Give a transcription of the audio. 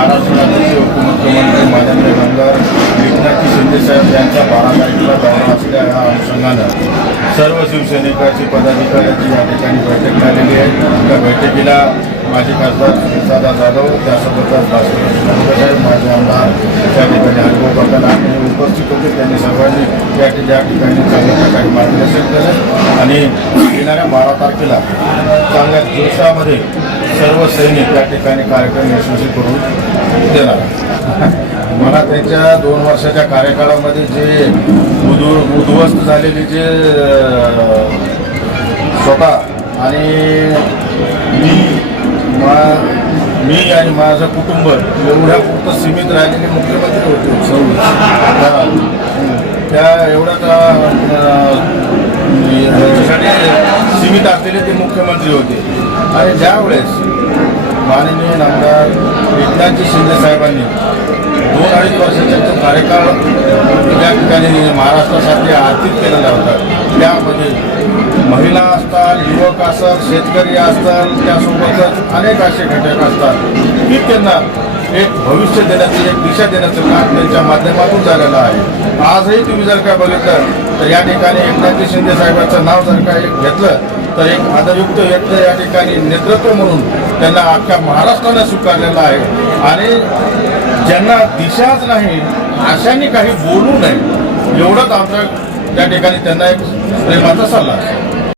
मुख्यमंत्री माननीय आमदार एकनाथजी शिंदेसाहेब यांचा बारा तारखेला दौरा असल्या या अनुषंगानं सर्व शिवसैनिकांची पदाधिकाऱ्यांची या ठिकाणी बैठक झालेली आहे. त्या बैठकीला माजी खासदार दादा जाधव त्यासोबतच भास्कर माजी आमदार त्या ठिकाणी अनुभव करताना आणि उपस्थित होते. त्यांनी सर्वांनी या ठिकाणी चांगल्या प्रकारे मार्गदर्शन केलं आणि येणाऱ्या बारा तारखेला चांगल्या दिवसामध्ये सर्व सैनिक या ठिकाणी कार्यक्रम यशस्वी करून देणार मला त्यांच्या दोन वर्षाच्या कार्यकाळामध्ये जे उद्व उद्ध्वस्त झालेले जे स्वतः आणि मी मा मी आणि माझं कुटुंब एवढ्या फक्त सीमित राहिलेले मुख्यमंत्री होते. सर्व त्या एवढ्या सीमित असलेले ते मुख्यमंत्री होते. आणि ज्यावेळेस माननीय नामदार एकनाथजी शिंदे साहेबांनी दोन अडीच वर्षाचा जो कार्यकाळ त्या ठिकाणी म्हणजे महाराष्ट्रासाठी आर्थिक केलेला होता त्यामध्ये महिला असतात युवक असतात शेतकरी असतात त्यासोबतच अनेक असे घटक असतात. की त्यांना एक भविष्य देण्याची एक दिशा देण्याचं काम त्यांच्या माध्यमातून झालेलं आहे. आजही तुम्ही जर का बघितलं तर या ठिकाणी एकनाथजी शिंदे साहेबांचं नाव जर का एक घेतलं तर एक आदरयुक्त व्यक्त या ठिकाणी नेतृत्व म्हणून त्यांना अख्ख्या महाराष्ट्रानं स्वीकारलेलं आहे. आणि ज्यांना दिशाच नाही अशांनी काही बोलू नये एवढंच आमच्या त्या ठिकाणी त्यांना एक प्रेमाचा सल्ला आहे.